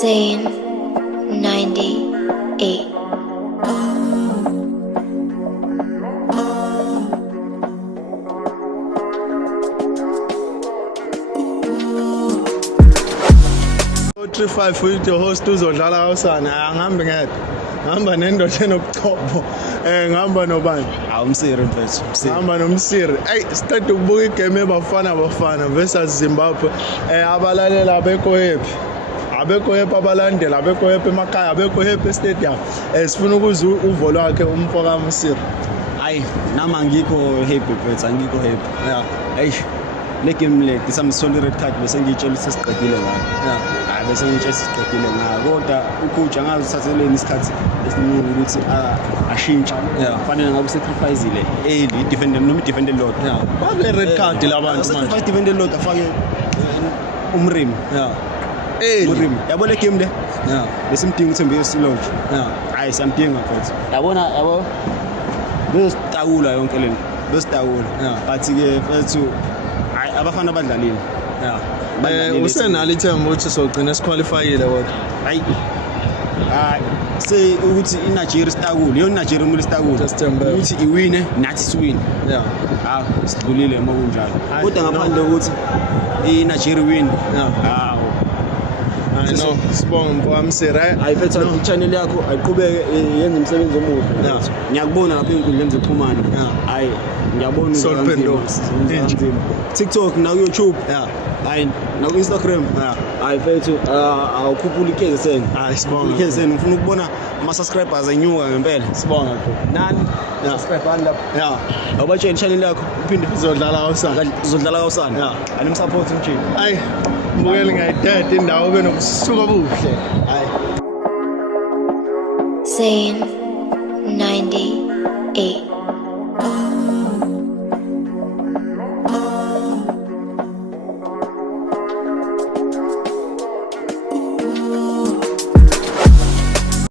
Zane 98. Five with host uzodlala awusana angihambe ngedwa ngihamba nendoda enobuchopho ngihamba nobani Umsiri mfethu, ngihamba nomsiri siqeda ukubuka igame ebafana versus Zimbabwe abalalela abekho happy abalandeli abekho happy emakhaya abekho happy stadium sifuna ukuzwa uvo lwakhe umfo kaMsiri. hayi nama ngikho happy mfethu, angikho happy. Yeah. Le game le ngisamsoli red card bese ngitshela sesiqedile ngayo. Bese ngitshela sesiqedile ngayo kodwa ucoach angazithatheleni isikhathi esiningi ukuthi ashintshe. Kufanele ngabe sacrificeile early defender noma defender lot. Babe red card labantu manje. Sacrifice defender lot afake umrimi. Umrimi. Yabo le game le? Bese mdinga uThembiso Silonje. Hayi samdinga mfethu. Yabo besitawula yonke lento. Besitawula. But ke mfethu abafana badlalile. Usenalo ithemba ukuthi sogcina siqualifyile kodwa. Hayi say ukuthi iNigeria sitakule yona iNigeria kumele sitakule ukuthi iwine nathi siwine. Sidlulile uma kunjalo kodwa ngaphandle ukuthi iNigeria win. No sibonga mfamsiri. Ayifethu i-channel yakho ayiqhubeke yenza umsebenzi omuhle. Ngiyakubona lapha enkundleni zokuxhumana. Hayi ngiyabona ukuthi TikTok na YouTube. Hayi na Instagram. Hayi mfethu awukhuphula ikhezi sibonga. Ikhezi senu ngifuna ukubona ama subscribers enyuka ngempela. Sibonga nani subscribe lapha. Awubatshela i-channel yakho uphinde uzodlala awusana. Ani support mjini. Hayi mbukeli ngayidede indawo benokusuka buhle. Hayi Zane 98.